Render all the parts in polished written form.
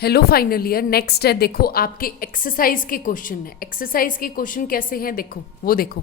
Hello final year. Next है, देखो आपके एक्सरसाइज के क्वेश्चन है। एक्सरसाइज के क्वेश्चन कैसे हैं, देखो वो देखो।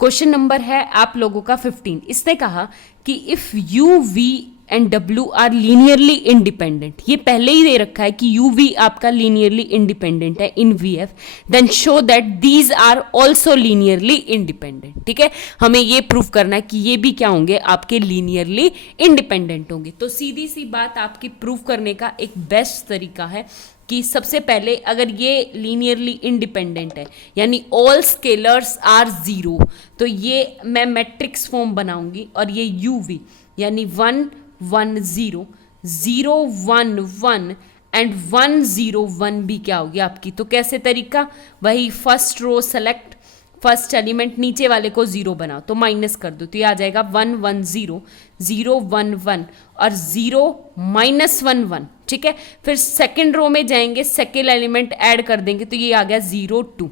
क्वेश्चन नंबर है आप लोगों का 15। इसने कहा कि इफ यू वी एंड डब्ल्यू आर लीनियरली इंडिपेंडेंट, ये पहले ही दे रखा है कि यू वी आपका लीनियरली इंडिपेंडेंट है in v f, then show that these are also linearly independent. ठीक है, हमें ये प्रूव करना है कि ये भी क्या होंगे, आपके लीनियरली इंडिपेंडेंट होंगे। तो सीधी सी बात, आपकी प्रूव करने का एक बेस्ट तरीका है कि सबसे पहले अगर ये लीनियरली इंडिपेंडेंट है यानी ऑल स्केलर्स आर जीरो, तो ये मैं मैट्रिक्स फॉर्म बनाऊंगी और ये यू वी यानी 1 1 0 0 1 1 एंड 1 0 1 भी क्या होगी आपकी। तो कैसे तरीका, वही first row select, first element नीचे वाले को जीरो बनाओ तो माइनस कर दो, तो ये आ जाएगा 1 1 0 0 1 1 और 0 -1 1। ठीक है, फिर सेकेंड रो में जाएंगे, सेकेंड एलिमेंट ऐड कर देंगे तो ये आ गया 0 2।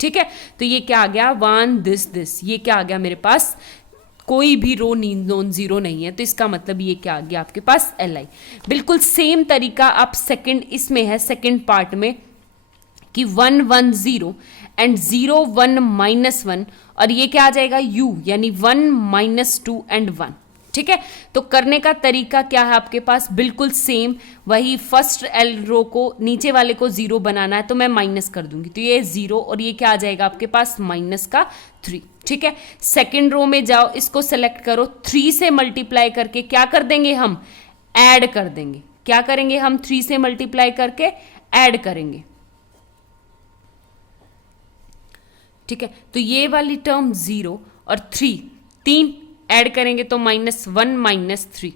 ठीक है, तो ये क्या आ गया 1 दिस, ये क्या आ गया मेरे पास, कोई भी रो नॉन जीरो नहीं है, तो इसका मतलब ये क्या आ गया आपके पास एल आई। बिल्कुल सेम तरीका आप सेकंड इसमें है, सेकंड पार्ट में कि 1 1 0 एंड 0 1 -1 और ये क्या आ जाएगा u यानी 1 -2 एंड 1। ठीक है, तो करने का तरीका क्या है आपके पास, बिल्कुल सेम वही। फर्स्ट एल रो को नीचे वाले को जीरो बनाना है तो मैं माइनस कर दूंगी, तो ये जीरो और ये क्या आ जाएगा आपके पास -3। ठीक है, सेकेंड रो में जाओ, इसको सेलेक्ट करो, 3 से मल्टीप्लाई करके क्या कर देंगे हम, ऐड कर देंगे। क्या करेंगे हम, 3 से मल्टीप्लाई करके ऐड करेंगे। ठीक है, तो ये वाली टर्म 0 और 3 ऐड करेंगे तो -1 -3,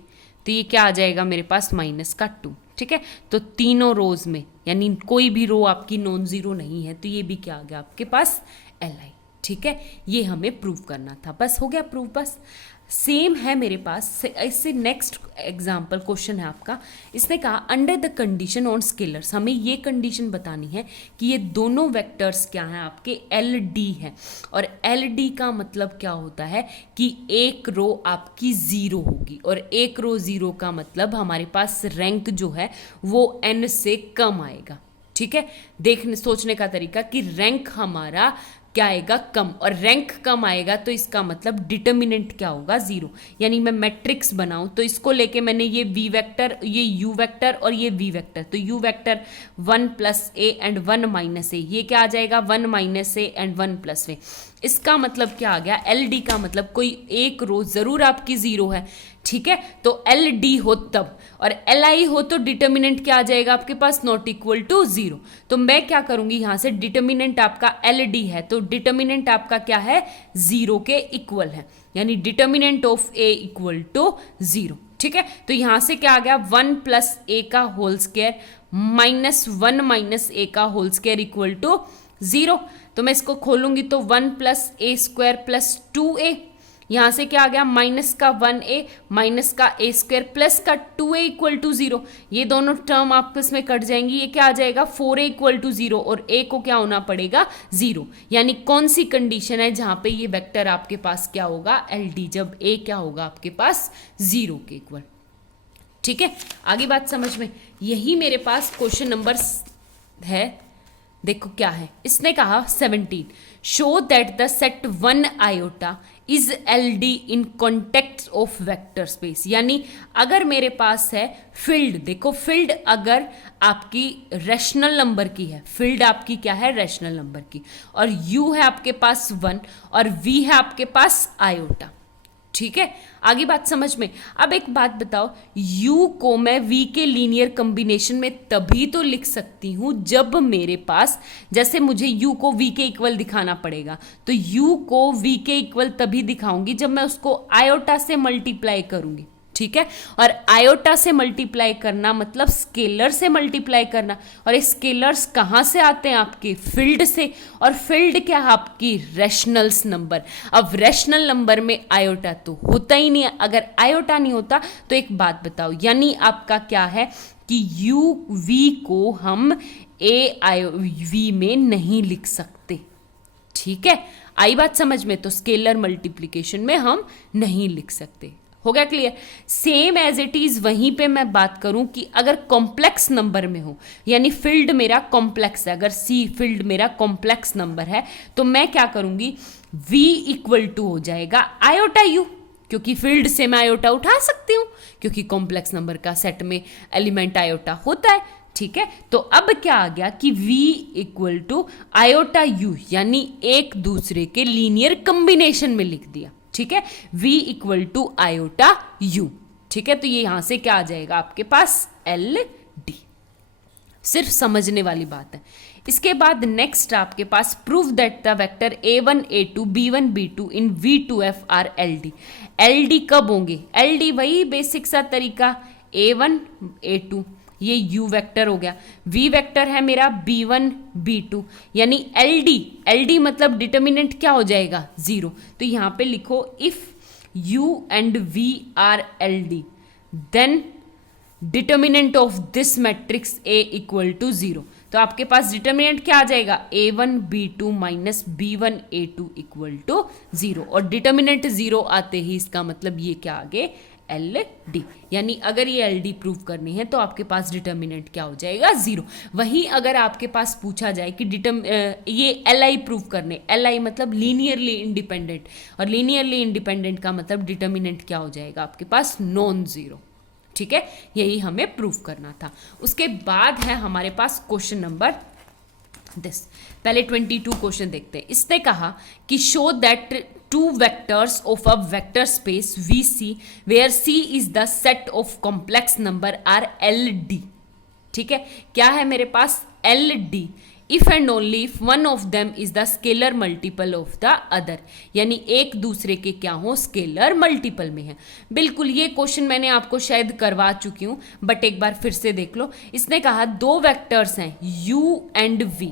तो ये क्या आ जाएगा मेरे पास -2। ठीक है, तो तीनों रोज में यानी कोई भी रो आपकी नॉन जीरो नहीं है, तो ये भी क्या आ गया आपके पास एल आई। ठीक है, ये हमें प्रूव करना था, बस हो गया प्रूव। बस सेम है मेरे पास, इससे नेक्स्ट एग्जाम्पल क्वेश्चन है आपका। इसने कहा under the condition on scalars, हमें ये कंडीशन बतानी है कि ये दोनों वेक्टर्स क्या हैं आपके, एल डी है। और एल डी का मतलब क्या होता है कि एक रो आपकी जीरो होगी, और एक रो जीरो का मतलब हमारे पास रैंक जो है वो एन से कम आएगा। ठीक है, देखने सोचने का तरीका कि रैंक हमारा क्या आएगा, कम, और रैंक कम आएगा तो इसका मतलब डिटर्मिनेंट क्या होगा, जीरो। यानी मैं मैट्रिक्स बनाऊं तो इसको लेके मैंने ये वी वेक्टर, ये यू वेक्टर और ये वी वेक्टर, तो you vector 1 + a and 1 - a, ये क्या आ जाएगा 1 - a एंड 1 + a। इसका मतलब क्या आ गया, एल डी का मतलब कोई एक रो जरूर आपकी जीरो है। ठीक है, तो एल डी हो तब, और एल आई हो तो डिटर्मिनेंट क्या आ जाएगा आपके पास, नॉट इक्वल टू जीरो। तो मैं क्या करूंगी यहां से, डिटर्मिनेंट आपका एल डी है तो डिटर्मिनेंट आपका क्या है, जीरो के इक्वल है, यानी determinant of A equal to zero. ठीक है, तो यहां से क्या आ गया 1 + a का होल स्क्वायर -1 - a का whole square equal to zero. तो मैं इसको खोलूंगी तो 1 + a² + 2a, यहां से क्या आ गया -1a -a² प्लस का 2a इक्वल टू जीरो। ये दोनों टर्म आपस में कट जाएंगी, ये क्या आ जाएगा 4a इक्वल टू जीरो, और a को क्या होना पड़ेगा जीरो। यानी कौन सी कंडीशन है जहां पे ये वेक्टर आपके पास क्या होगा, एल डी, जब a क्या होगा आपके पास जीरो के इक्वल। ठीक है, आगे बात समझ में, यही मेरे पास क्वेश्चन नंबर है। देखो क्या है, इसने कहा 17 show that the set 1 iota is L D in contact of vector space. यानी अगर मेरे पास है फील्ड, देखो फील्ड अगर आपकी रैशनल नंबर की है, फील्ड आपकी क्या है रैशनल नंबर की, और u है आपके पास 1 और v है आपके पास आयोटा। ठीक है, आगे बात समझ में। अब एक बात बताओ, u को मैं v के लीनियर कॉम्बिनेशन में तभी तो लिख सकती हूं जब मेरे पास, जैसे मुझे u को v के इक्वल दिखाना पड़ेगा, तो u को v के इक्वल तभी दिखाऊंगी जब मैं उसको आयोटा से मल्टीप्लाई करूंगी। ठीक है, और आयोटा से मल्टीप्लाई करना मतलब स्केलर से मल्टीप्लाई करना, और स्केलर्स कहाँ से आते हैं आपके फील्ड से, और फील्ड क्या है आपकी रैशनल्स नंबर। अब रैशनल नंबर में आयोटा तो होता ही नहीं है, अगर आयोटा नहीं होता तो एक बात बताओ, यानी आपका क्या है कि यू वी को हम ए आई वी में नहीं लिख सकते। ठीक है, आई बात समझ में, तो स्केलर मल्टीप्लिकेशन में हम नहीं लिख सकते। हो गया clear. Same as it is वहीं पे मैं बात करूं कि अगर कॉम्प्लेक्स नंबर में हो, यानी फील्ड मेरा कॉम्प्लेक्स है, अगर सी फील्ड मेरा कॉम्प्लेक्स नंबर है, तो मैं क्या करूंगी, v इक्वल टू हो जाएगा आयोटा u, क्योंकि फील्ड से मैं आयोटा उठा सकती हूँ, क्योंकि कॉम्प्लेक्स नंबर का सेट में एलिमेंट आयोटा होता है। ठीक है, तो अब क्या आ गया कि v equal to iota u, यानी एक दूसरे के लीनियर कॉम्बिनेशन में लिख दिया। ठीक है, v equal to iota u। ठीक है, तो ये यहां से क्या आ जाएगा आपके पास एल डी। सिर्फ समझने वाली बात है। इसके बाद नेक्स्ट आपके पास prove that the vector a1 a2 b1 b2 in v2f are LD। LD कब होंगे, LD वही बेसिक सा तरीका, a1 a2 ये u वेक्टर हो गया, v वेक्टर है मेरा b1 b2, यानी LD मतलब डिटर्मिनेंट क्या हो जाएगा 0। तो यहां पे लिखो if u and v are LD then determinant of this matrix A equal to 0। तो आपके पास डिटर्मिनेंट क्या आ जाएगा, a1 b2 minus b1 a2 equal to 0, और डिटर्मिनेंट 0 आते ही इसका मतलब ये क्या आगे एल डी, यानी अगर ये एल डी प्रूव करनी है तो आपके पास डिटर्मिनेंट क्या हो जाएगा 0। वहीं अगर आपके पास पूछा जाए कि ये एल आई प्रूव करने, एल आई मतलब लीनियरली इंडिपेंडेंट, और लीनियरली इंडिपेंडेंट का मतलब डिटर्मिनेंट क्या हो जाएगा आपके पास नॉन जीरो। ठीक है, यही हमें प्रूव करना था। उसके बाद है हमारे पास क्वेश्चन नंबर दिस। पहले 22 क्वेश्चन देखते हैं। इसने कहा कि show that two vectors of a vector space VC where C is the set of complex number are LD। ठीक है, क्या है मेरे पास LD if and only if one of them is the scalar multiple of the other, यानी एक दूसरे के क्या हो स्केलर मल्टीपल में है। बिल्कुल ये क्वेश्चन मैंने आपको शायद करवा चुकी हूं, बट एक बार फिर से देख लो। इसने कहा दो वेक्टर्स हैं u एंड v।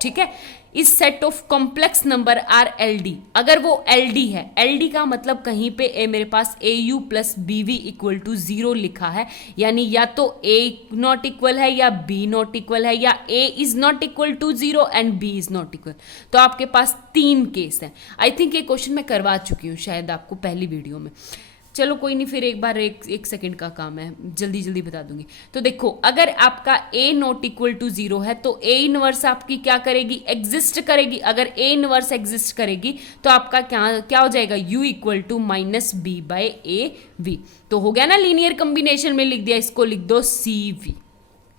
ठीक है, इस set of complex number are LD, अगर वो LD है, LD का मतलब कहीं पे मेरे पास AU plus BV equal to 0 लिखा है, यानी या तो A नॉट इक्वल है या B नॉट इक्वल है, या A is not equal to 0 and B is not equal. तो आपके पास 3 केस हैं। आई थिंक ये क्वेश्चन मैं करवा चुकी हूँ शायद आपको पहली वीडियो में। चलो कोई नहीं, फिर एक बार एक सेकंड का काम है, जल्दी जल्दी बता दूंगी। तो देखो, अगर आपका A नॉट इक्वल टू 0 है तो A इनवर्स आपकी क्या करेगी, एग्जिस्ट करेगी। अगर A इनवर्स एग्जिस्ट करेगी तो आपका क्या हो जाएगा, U equal to minus B by A V. तो हो गया ना, लीनियर कॉम्बिनेशन में लिख दिया, इसको लिख दो CV।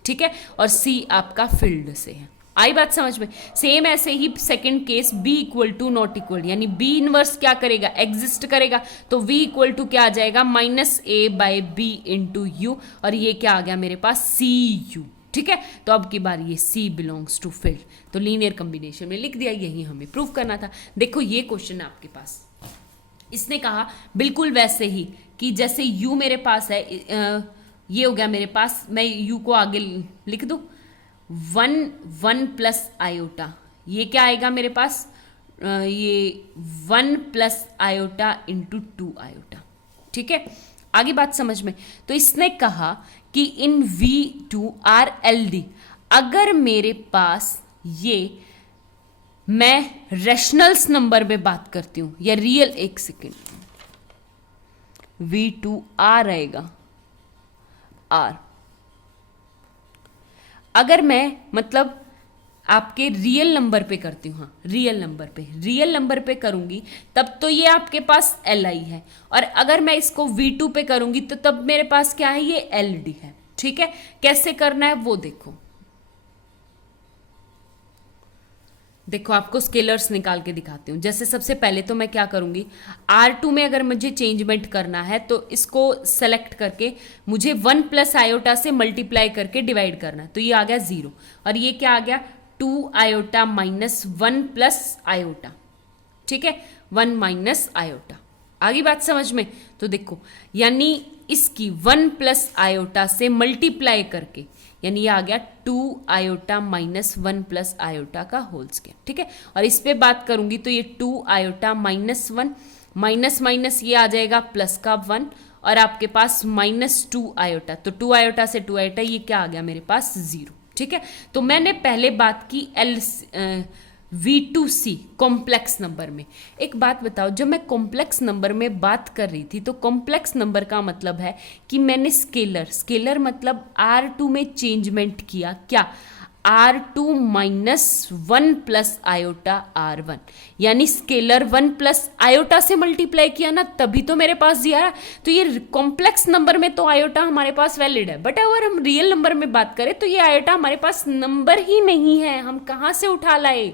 ठीक है, और C आपका फील्ड से है। आई बात समझ में। सेम ऐसे ही second case B equal to not equal, यानी B इनवर्स क्या करेगा, एग्जिस्ट करेगा, तो V इक्वल टू क्या आ जाएगा minus A by B into U, और ये क्या आ गया मेरे पास CU। ठीक है, तो अब की बार ये C बिलोंग्स टू फील्ड, तो लीनियर कॉम्बिनेशन में लिख दिया, यही हमें प्रूव करना था। देखो ये क्वेश्चन है आपके पास। इसने कहा बिल्कुल वैसे ही कि जैसे U मेरे पास है, ये हो गया मेरे पास, मैं U को आगे लिख दूं 1 प्लस आयोटा, ये क्या आएगा मेरे पास, ये 1 प्लस आयोटा इंटू 2 आयोटा। ठीक है, आगे बात समझ में। तो इसने कहा कि इन V2 आर LD, अगर मेरे पास ये, मैं रेशनल्स नंबर में बात करती हूं या रियल, एक सेकेंड, V2 R आएगा R, अगर मैं मतलब आपके रियल नंबर पे करती हूँ, हाँ रियल नंबर पे करूँगी तब तो ये आपके पास LI है, और अगर मैं इसको V2 पे करूँगी तो तब मेरे पास क्या है, ये LD है। ठीक है, कैसे करना है वो देखो। देखो आपको स्केलर्स निकाल के दिखाती हूँ। जैसे सबसे पहले तो मैं क्या करूँगी, R2 में अगर मुझे चेंजमेंट करना है तो इसको सेलेक्ट करके मुझे 1 प्लस आयोटा से मल्टीप्लाई करके डिवाइड करना है, तो ये आ गया 0, और ये क्या आ गया 2 आयोटा माइनस 1 प्लस आयोटा। ठीक है, 1 माइनस आयोटा। आगे बात समझ में। तो देखो, यानी इसकी 1 प्लस आयोटा से मल्टीप्लाई करके, यानी ये आ गया 2 आयोटा माइनस 1 प्लस आयोटा का होल स्क्वायर। ठीक है, और इस पे बात करूंगी तो ये 2 आयोटा माइनस 1 माइनस माइनस ये आ जाएगा प्लस का 1, और आपके पास माइनस 2 आयोटा, तो 2 आयोटा से 2 आयोटा, ये क्या आ गया मेरे पास 0। ठीक है, तो मैंने पहले बात की V2C कॉम्प्लेक्स नंबर में। एक बात बताओ, जब मैं कॉम्प्लेक्स नंबर में बात कर रही थी तो कॉम्प्लेक्स नंबर का मतलब है कि मैंने स्केलर मतलब R2 में चेंजमेंट किया, क्या R2 minus 1 plus iota R1, यानी स्केलर 1 प्लस आयोटा से मल्टीप्लाई किया ना, तभी तो मेरे पास दिया। तो ये कॉम्प्लेक्स नंबर में तो आयोटा हमारे पास वैलिड है, बट अगर हम रियल नंबर में बात करें तो ये आयोटा हमारे पास नंबर ही नहीं है। हम कहाँ से उठा लाए,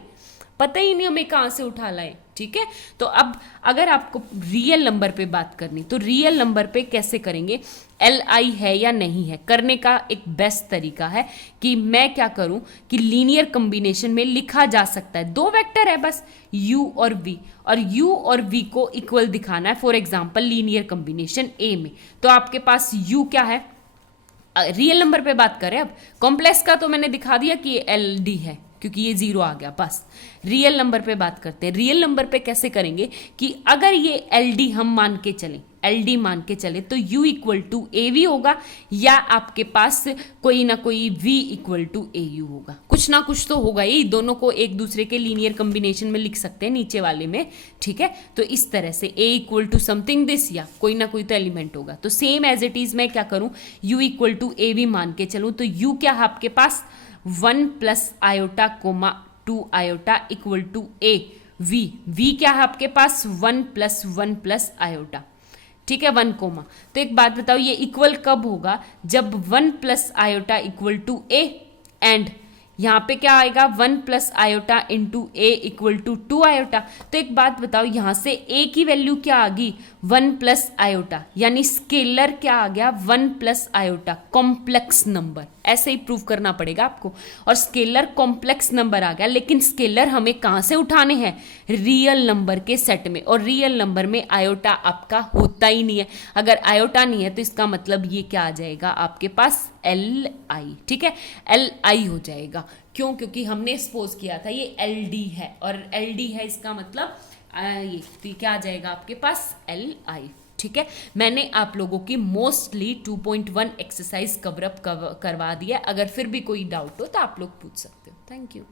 पता ही नहीं हमें कहाँ से उठा लाए। ठीक है, तो अब अगर आपको रियल नंबर पे बात करनी तो रियल नंबर पे कैसे करेंगे, LI है या नहीं है करने का एक बेस्ट तरीका है कि मैं क्या करूं कि लीनियर कॉम्बिनेशन में लिखा जा सकता है, दो वेक्टर है बस U और V, और U और V को इक्वल दिखाना है। For example linear combination A में, तो आपके पास U क्या है, रियल नंबर पे बात करें। अब कॉम्प्लेक्स का तो मैंने दिखा दिया कि ये LD है क्योंकि ये 0 आ गया। बस रियल नंबर पे बात करते हैं। रियल नंबर पे कैसे करेंगे कि अगर ये LD हम मान के चलें, LD मान के चले तो U इक्वल टू AV होगा, या आपके पास कोई ना कोई V इक्वल टू AU होगा, कुछ ना कुछ तो होगा ही। दोनों को एक दूसरे के लीनियर कॉम्बिनेशन में लिख सकते हैं नीचे वाले में। ठीक है, तो इस तरह से A equal to something this, या कोई ना कोई तो एलिमेंट होगा। तो सेम एज इट इज मैं क्या करूं, U इक्वल टू AV मान के चलूं तो U क्या है आपके पास 1 plus iota comma 2 iota equal to A V क्या है आपके पास 1 प्लस आयोटा। ठीक है, 1 कोमा। तो एक बात बताओ, ये इक्वल कब होगा, जब 1 plus iota equal to A, and यहाँ पे क्या आएगा 1 plus iota into A equal to 2 iota. तो एक बात बताओ, यहाँ से A की वैल्यू क्या आ गई 1 प्लस आयोटा, यानी स्केलर क्या आ गया 1 प्लस आयोटा, कॉम्प्लेक्स नंबर। ऐसे ही प्रूव करना पड़ेगा आपको। और स्केलर कॉम्प्लेक्स नंबर आ गया, लेकिन स्केलर हमें कहाँ से उठाने हैं, रियल नंबर के सेट में, और रियल नंबर में आयोटा आपका होता ही नहीं है। अगर आयोटा नहीं है तो इसका मतलब ये क्या आ जाएगा आपके पास LI। ठीक है, LI हो जाएगा। क्यों, क्योंकि हमने सपोज किया था ये LD है, और LD है इसका मतलब ये, तो क्या आ जाएगा आपके पास LI। ठीक है, मैंने आप लोगों की मोस्टली 2.1 एक्सरसाइज कवर अप करवा दिया। अगर फिर भी कोई डाउट हो तो आप लोग पूछ सकते हो। Thank you.